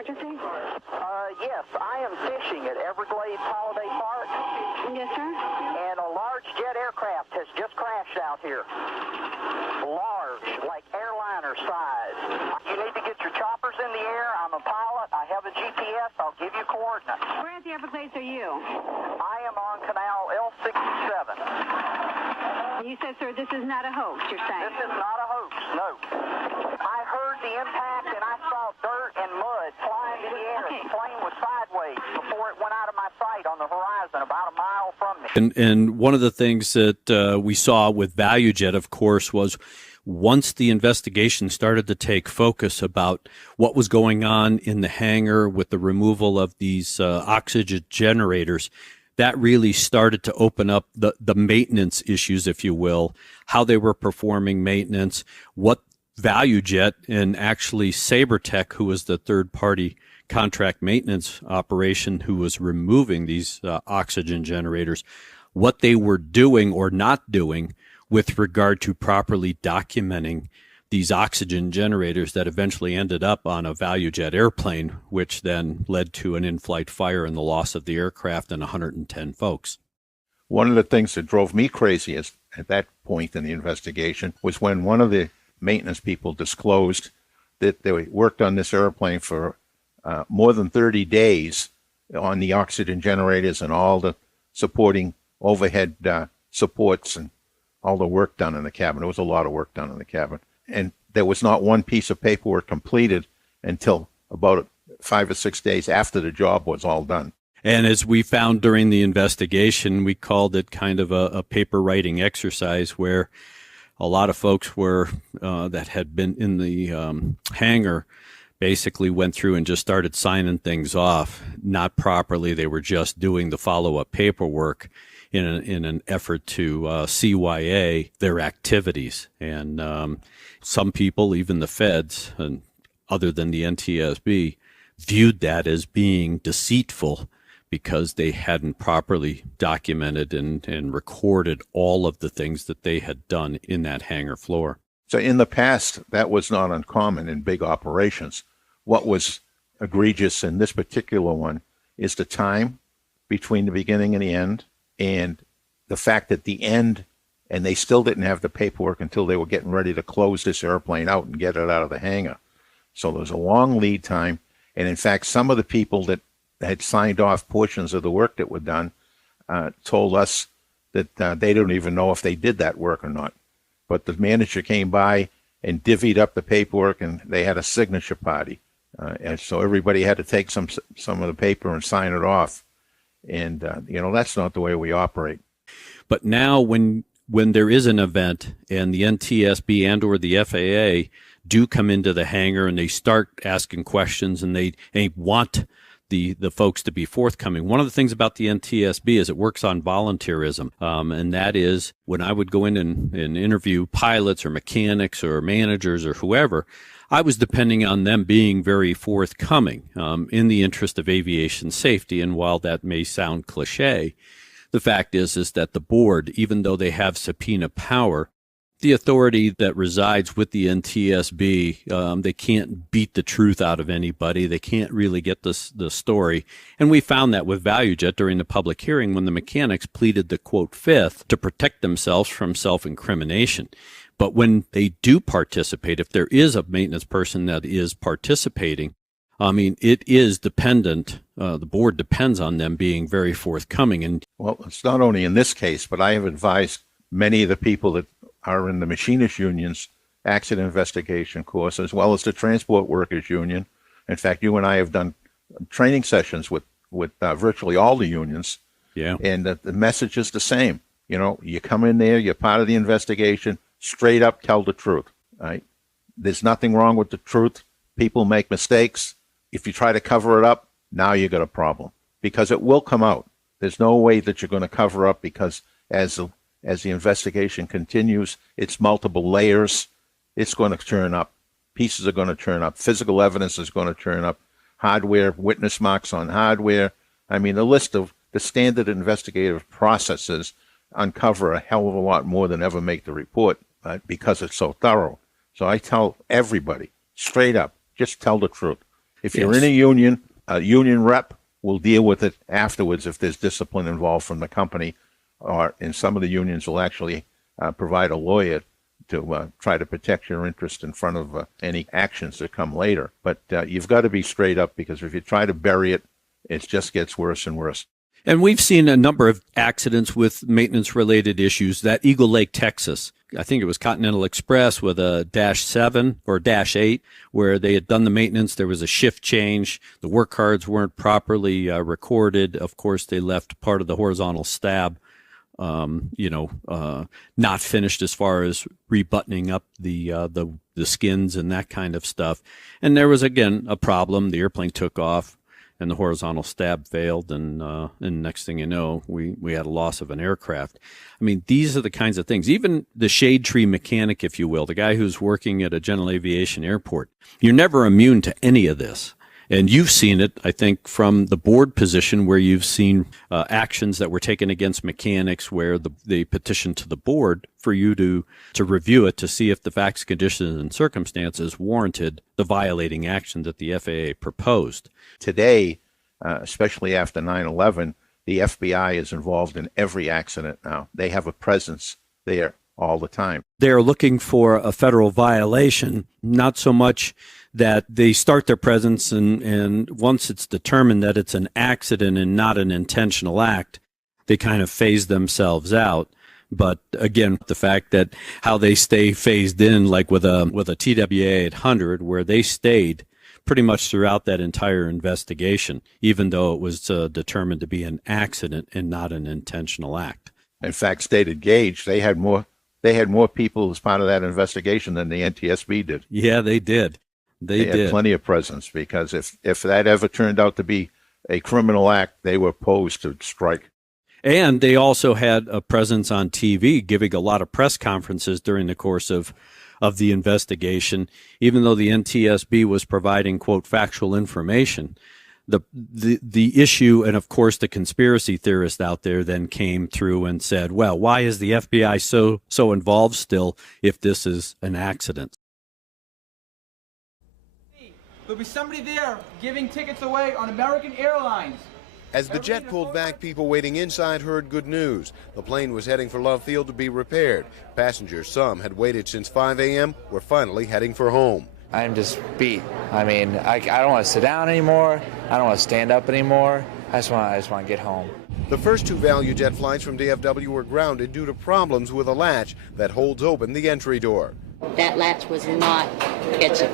emergency? Yes, I am fishing at Everglades Holiday Park. Yes, sir. And a large jet aircraft has just crashed out here. Large, like airliner size. You need to get your choppers in the air. I'm a pilot. I have a GPS. I'll give you coordinates. Where at the Everglades are you? I am on Canal L67. You said, sir, this is not a hoax, you're saying? This is not a hoax, no. I heard the impact and I saw dirt and mud flying in the air. Okay. The plane was sideways before it went out of my sight on the horizon about a mile from me. And one of the things that we saw with ValuJet, of course, was once the investigation started to take focus about what was going on in the hangar with the removal of these oxygen generators, that really started to open up the maintenance issues, if you will, how they were performing maintenance, what ValuJet and actually SaberTech, who was the third-party contract maintenance operation who was removing these oxygen generators, what they were doing or not doing with regard to properly documenting these oxygen generators that eventually ended up on a ValuJet airplane, which then led to an in-flight fire and the loss of the aircraft and 110 folks. One of the things that drove me crazy at that point in the investigation was when one of the maintenance people disclosed that they worked on this airplane for more than 30 days on the oxygen generators and all the supporting overhead supports and all the work done in the cabin. There was a lot of work done in the cabin. And there was not one piece of paperwork completed until about 5 or 6 days after the job was all done. And as we found during the investigation, we called it kind of a paper writing exercise where a lot of folks were that had been in the hangar basically went through and just started signing things off, not properly. They were just doing the follow-up paperwork in an effort to CYA their activities. And some people, even the feds, and other than the NTSB, viewed that as being deceitful because they hadn't properly documented and recorded all of the things that they had done in that hangar floor. So in the past, that was not uncommon in big operations. What was egregious in this particular one is the time between the beginning and the end, and the fact that the end, and they still didn't have the paperwork until they were getting ready to close this airplane out and get it out of the hangar. So there was a long lead time, and in fact, some of the people that had signed off portions of the work that were done told us that they don't even know if they did that work or not. But the manager came by and divvied up the paperwork, and they had a signature party. And so everybody had to take some of the paper and sign it off. And, that's not the way we operate. But now when there is an event and the NTSB and or the FAA do come into the hangar and they start asking questions and they want the folks to be forthcoming. One of the things about the NTSB is it works on volunteerism. And that is when I would go in and interview pilots or mechanics or managers or whoever, I was depending on them being very forthcoming in the interest of aviation safety. And while that may sound cliche, the fact is that the board, even though they have subpoena power, the authority that resides with the NTSB, they can't beat the truth out of anybody. They can't really get the story. And we found that with ValuJet during the public hearing when the mechanics pleaded the, quote, fifth to protect themselves from self-incrimination. But when they do participate, if there is a maintenance person that is participating, I mean, it is dependent. The board depends on them being very forthcoming. And well, it's not only in this case, but I have advised many of the people that are in the machinist union's accident investigation course, as well as the transport workers union. In fact, you and I have done training sessions with virtually all the unions. Yeah. And the message is the same. You come in there, you're part of the investigation, straight up tell the truth. Right? There's nothing wrong with the truth. People make mistakes. If you try to cover it up, now you got a problem because it will come out. There's no way that you're going to cover up because as the investigation continues, it's multiple layers. It's going to turn up. Pieces are going to turn up. Physical evidence is going to turn up. Hardware, witness marks on hardware. I mean, the list of the standard investigative processes uncover a hell of a lot more than ever make the report because it's so thorough. So I tell everybody straight up, just tell the truth. If you're in a union rep will deal with it afterwards if there's discipline involved from the company, or in some of the unions will actually provide a lawyer to try to protect your interest in front of any actions that come later. But you've got to be straight up, because if you try to bury it, it just gets worse and worse. And we've seen a number of accidents with maintenance-related issues. That Eagle Lake, Texas, I think it was Continental Express with a -7 or -8, where they had done the maintenance. There was a shift change. The work cards weren't properly recorded. Of course, they left part of the horizontal stab, not finished as far as rebuttoning up the skins and that kind of stuff. And there was, again, a problem. The airplane took off, and the horizontal stab failed, and next thing you know, we had a loss of an aircraft. I mean, these are the kinds of things. Even the shade tree mechanic, if you will, the guy who's working at a general aviation airport, you're never immune to any of this. And you've seen it, I think, from the board position, where you've seen actions that were taken against mechanics, where they petitioned to the board for you to review it to see if the facts, conditions, and circumstances warranted the violating action that the FAA proposed. Today, especially after 9/11, the FBI is involved in every accident now. They have a presence there all the time. They're looking for a federal violation, not so much that they start their presence, and once it's determined that it's an accident and not an intentional act, they kind of phase themselves out. But again, the fact that how they stay phased in, like with a TWA-800, where they stayed pretty much throughout that entire investigation, even though it was determined to be an accident and not an intentional act. In fact, stated gauge, they had more people as part of that investigation than the NTSB did. Yeah, they did. They had plenty of presence, because if that ever turned out to be a criminal act, they were posed to strike. And they also had a presence on TV, giving a lot of press conferences during the course of the investigation, even though the NTSB was providing, quote, factual information. The issue, and of course the conspiracy theorists out there then came through and said, well, why is the FBI so involved still if this is an accident? There'll be somebody there giving tickets away on American Airlines. As the jet pulled back, people waiting inside heard good news. The plane was heading for Love Field to be repaired. Passengers, some had waited since 5 a.m., were finally heading for home. I'm just beat. I mean, I don't want to sit down anymore. I don't want to stand up anymore. I just want to get home. The first 2 ValuJet flights from DFW were grounded due to problems with a latch that holds open the entry door. That latch was not catching.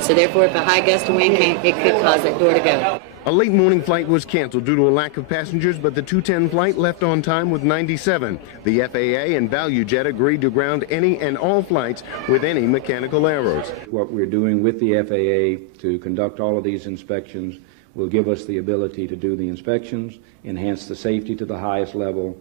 So therefore, if a high gust of wind came, it could cause that door to go. A late morning flight was canceled due to a lack of passengers, but the 210 flight left on time with 97. The FAA and ValuJet agreed to ground any and all flights with any mechanical errors. What we're doing with the FAA to conduct all of these inspections will give us the ability to do the inspections, enhance the safety to the highest level.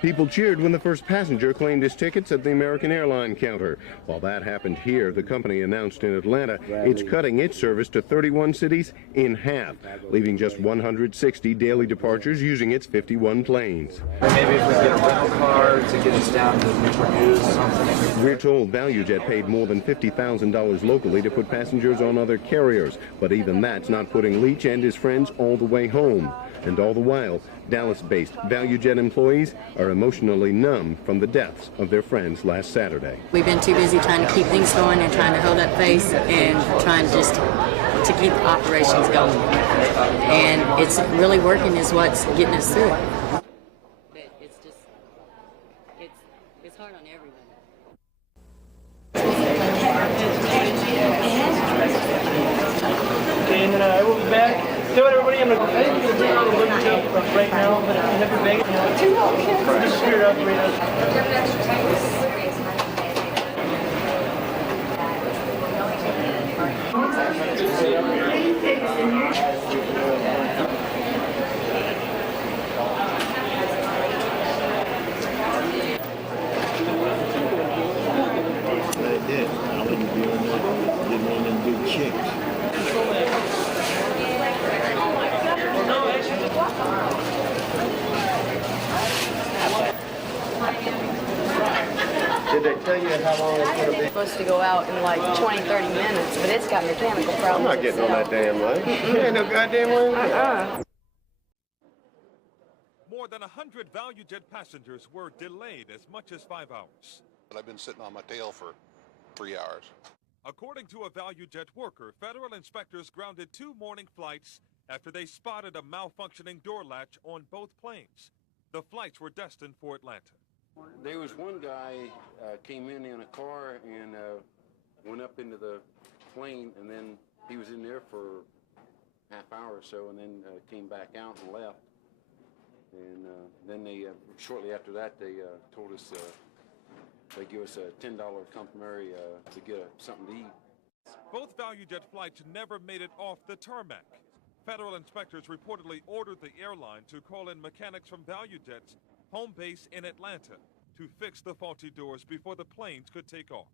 People cheered when the first passenger claimed his tickets at the American Airlines counter. While that happened here, the company announced in Atlanta it's cutting its service to 31 cities in half, leaving just 160 daily departures using its 51 planes. Maybe if we get a rental car to get us down to Newport News or something. We're told ValuJet paid more than $50,000 locally to put passengers on other carriers, but even that's not putting Leach and his friends all the way home. And all the while, Dallas-based ValuJet employees are emotionally numb from the deaths of their friends last Saturday. We've been too busy trying to keep things going and trying to hold up face and trying just to keep the operations going. And it's really working is what's getting us through it. But it's just, it's hard on everyone. And we'll be back. So everybody, I'm going to bring out the look right now, but I have to make it. Just screw it up right now. I did. I wouldn't be on that. Didn't want them big chicks. Did they tell you how long it's going to be. It's supposed to go out in like 20, 30 minutes, but it's got mechanical problems. I'm not getting on that damn line. There ain't no goddamn way. More than 100 ValuJet passengers were delayed as much as 5 hours. I've been sitting on my tail for 3 hours. According to a ValuJet worker, federal inspectors grounded 2 morning flights after they spotted a malfunctioning door latch on both planes. The flights were destined for Atlanta. There was one guy came in a car and went up into the plane, and then he was in there for half hour or so, and then came back out and left. And then they, shortly after that, they told us they give us a $10 complimentary to get something to eat. Both ValuJet flights never made it off the tarmac. Federal inspectors reportedly ordered the airline to call in mechanics from ValuJet's home base in Atlanta to fix the faulty doors before the planes could take off.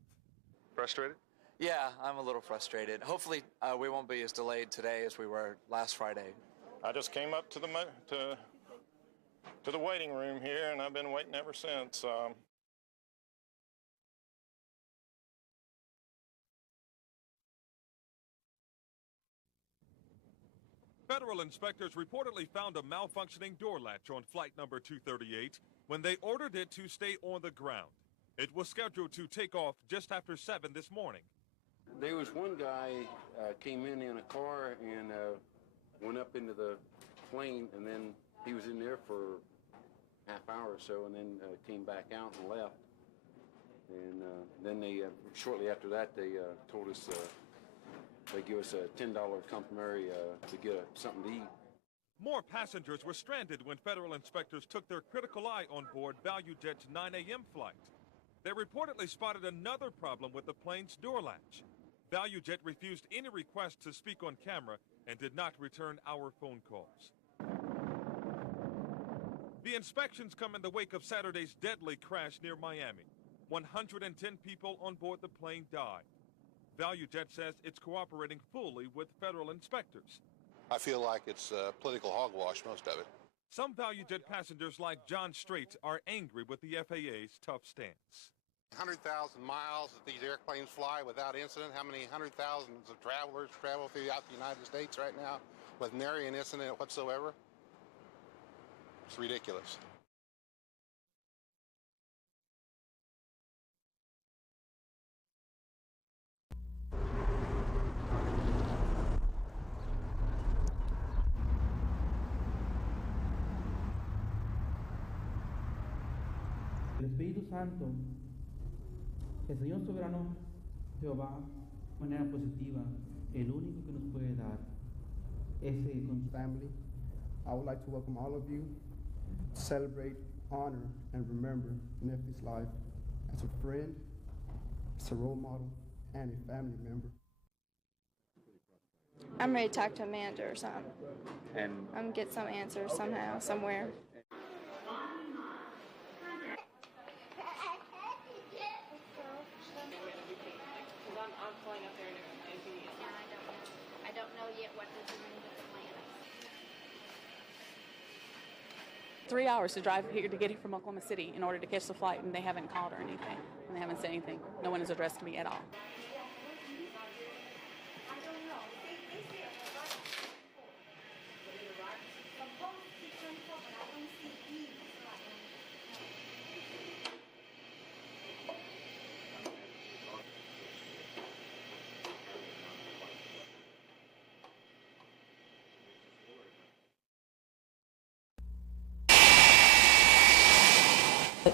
Frustrated? Yeah, I'm a little frustrated. Hopefully we won't be as delayed today as we were last Friday. I just came up to the waiting room here, and I've been waiting ever since. Federal inspectors reportedly found a malfunctioning door latch on flight number 238 when they ordered it to stay on the ground. It was scheduled to take off just after 7 this morning. There was one guy came in a car and went up into the plane, and then he was in there for half hour or so, and then came back out and left. And then they, shortly after that, they told us they give us a $10 complimentary to get something to eat. More passengers were stranded when federal inspectors took their critical eye on board ValuJet's 9 a.m. flight. They reportedly spotted another problem with the plane's door latch. ValuJet refused any request to speak on camera and did not return our phone calls. The inspections come in the wake of Saturday's deadly crash near Miami. 110 people on board the plane died. ValuJet says it's cooperating fully with federal inspectors. I feel like it's political hogwash, most of it. Some ValuJet passengers like John Strait are angry with the FAA's tough stance. 100,000 miles that these airplanes fly without incident. How many hundred thousands of travelers travel throughout the United States right now with nary an incident whatsoever? It's ridiculous. El Espíritu Santo, el Señor soberano Jehová, de manera positiva, el único que nos puede dar ese family. I would like to welcome all of you to celebrate, honor, and remember Nephi's life as a friend, as a role model, and a family member. I'm ready to talk to Amanda or something. And I'm gonna get some answers somehow, somewhere. I don't know yet what the plan is. 3 hours to drive here to get here from Oklahoma City in order to catch the flight, and they haven't called or anything, and they haven't said anything. No one has addressed me at all.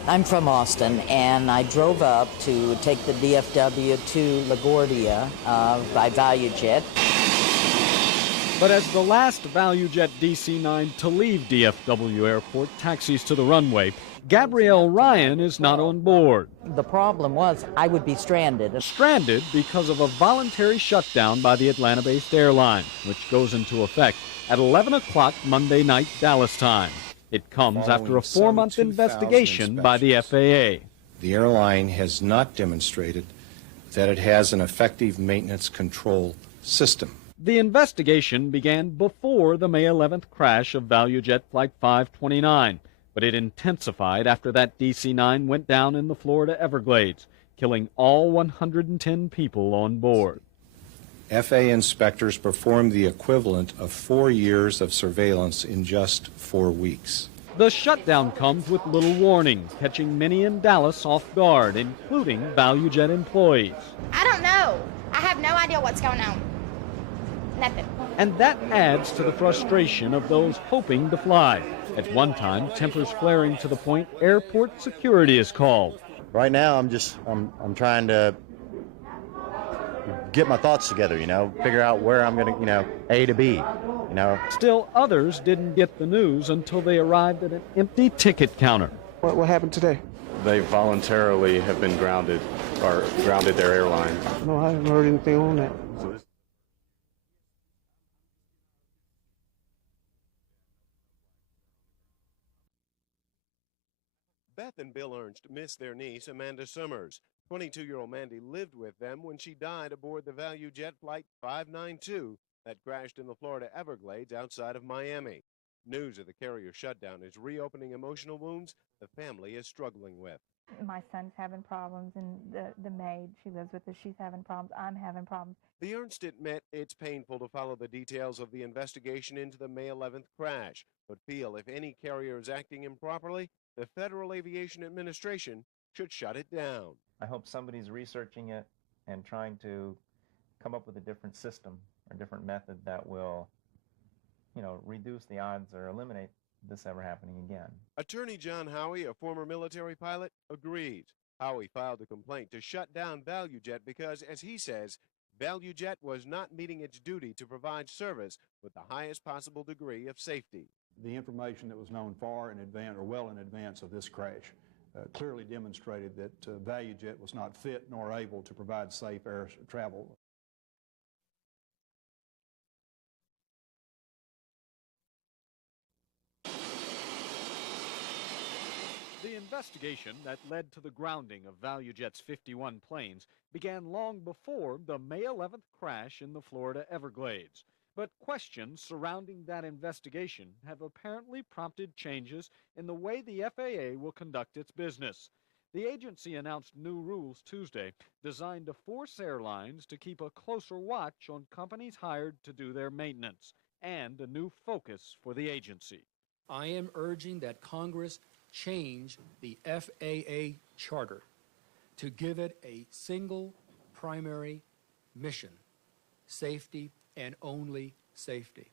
I'm from Austin, and I drove up to take the DFW to LaGuardia by ValuJet. But as the last ValuJet DC-9 to leave DFW Airport taxis to the runway, Gabrielle Ryan is not on board. The problem was I would be stranded. Stranded because of a voluntary shutdown by the Atlanta-based airline, which goes into effect at 11 o'clock Monday night Dallas time. It comes after a 4-month investigation by the FAA. The airline has not demonstrated that it has an effective maintenance control system. The investigation began before the May 11th crash of ValuJet Flight 529, but it intensified after that DC-9 went down in the Florida Everglades. killing all 110 people on board. FAA inspectors performed the equivalent of 4 years of surveillance in just 4 weeks. The shutdown comes with little warning, catching many in Dallas off guard, including ValuJet employees. I don't know. I have no idea what's going on. Nothing. And that adds to the frustration of those hoping to fly. At one time, tempers flaring to the point airport security is called. Right now, I'm trying to get my thoughts together, figure out where I'm going to, A to B, Still others didn't get the news until they arrived at an empty ticket counter. What happened today? They voluntarily have been grounded or grounded their airline. No, I haven't heard anything on that. Beth and Bill Ernst missed their niece, Amanda Summers. 22-year-old Mandy lived with them when she died aboard the ValuJet Flight 592 that crashed in the Florida Everglades outside of Miami. News of the carrier shutdown is reopening emotional wounds the family is struggling with. My son's having problems, and the maid she lives with us, she's having problems. I'm having problems. The Ernst admit it's painful to follow the details of the investigation into the May 11th crash, but feel if any carrier is acting improperly, the Federal Aviation Administration should shut it down. I hope somebody's researching it and trying to come up with a different system or different method that will, reduce the odds or eliminate this ever happening again. Attorney John Howey, a former military pilot, agrees. Howey filed a complaint to shut down ValuJet because, as he says, ValuJet was not meeting its duty to provide service with the highest possible degree of safety. The information that was known far in advance, or well in advance of this crash, clearly demonstrated that ValuJet was not fit nor able to provide safe air travel. The investigation that led to the grounding of ValuJet's 51 planes began long before the May 11th crash in the Florida Everglades. But questions surrounding that investigation have apparently prompted changes in the way the FAA will conduct its business. The agency announced new rules Tuesday designed to force airlines to keep a closer watch on companies hired to do their maintenance, and a new focus for the agency. I am urging that Congress change the FAA charter to give it a single primary mission: safety and only safety.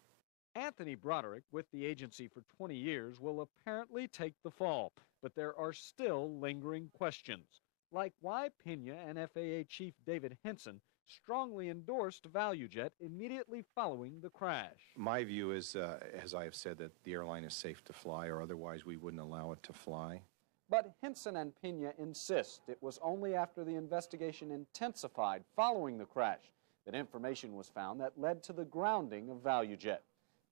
Anthony Broderick, with the agency for 20 years, will apparently take the fall, but there are still lingering questions, like why Pena and FAA Chief David Henson strongly endorsed ValuJet immediately following the crash. My view is, as I have said, that the airline is safe to fly, or otherwise we wouldn't allow it to fly. But Henson and Pena insist it was only after the investigation intensified following the crash that information was found that led to the grounding of ValuJet.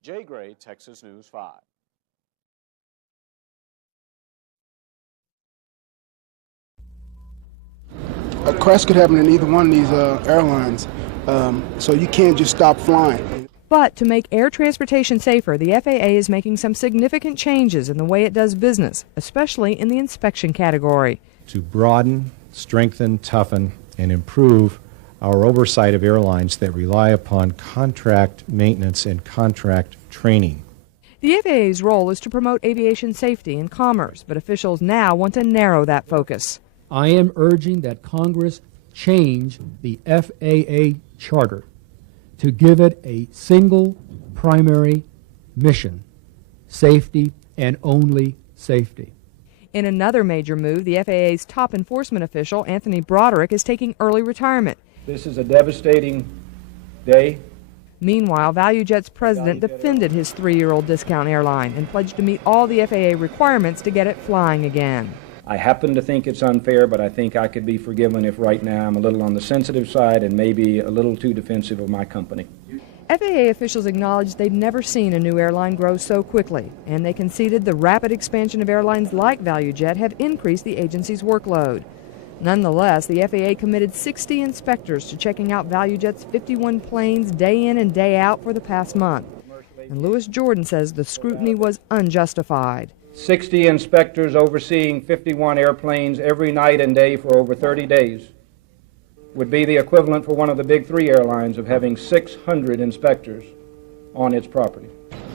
Jay Gray, Texas News 5. A crash could happen in either one of these airlines, so you can't just stop flying. But to make air transportation safer, the FAA is making some significant changes in the way it does business, especially in the inspection category. To broaden, strengthen, toughen, and improve our oversight of airlines that rely upon contract maintenance and contract training. The FAA's role is to promote aviation safety and commerce, but officials now want to narrow that focus. I am urging that Congress change the FAA charter to give it a single primary mission: safety and only safety. In another major move, the FAA's top enforcement official, Anthony Broderick, is taking early retirement. This is a devastating day. Meanwhile, ValuJet's president defended his 3-year-old discount airline and pledged to meet all the FAA requirements to get it flying again. I happen to think it's unfair, but I think I could be forgiven if right now I'm a little on the sensitive side and maybe a little too defensive of my company. FAA officials acknowledged they'd never seen a new airline grow so quickly, and they conceded the rapid expansion of airlines like ValuJet have increased the agency's workload. Nonetheless, the FAA committed 60 inspectors to checking out ValuJet's 51 planes day in and day out for the past month. And Louis Jordan says the scrutiny was unjustified. 60 inspectors overseeing 51 airplanes every night and day for over 30 days would be the equivalent for one of the big three airlines of having 600 inspectors on its property.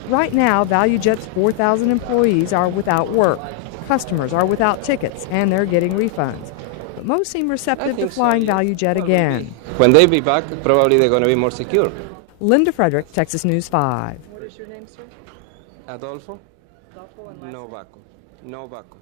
Right now, ValuJet's 4,000 employees are without work. Customers are without tickets, and they're getting refunds. But most seem receptive to flying ValuJet again. When they be back, probably they're going to be more secure. Linda Frederick, Texas News 5. What is your name, sir? Adolfo? Adolfo and last name? Ноvaco.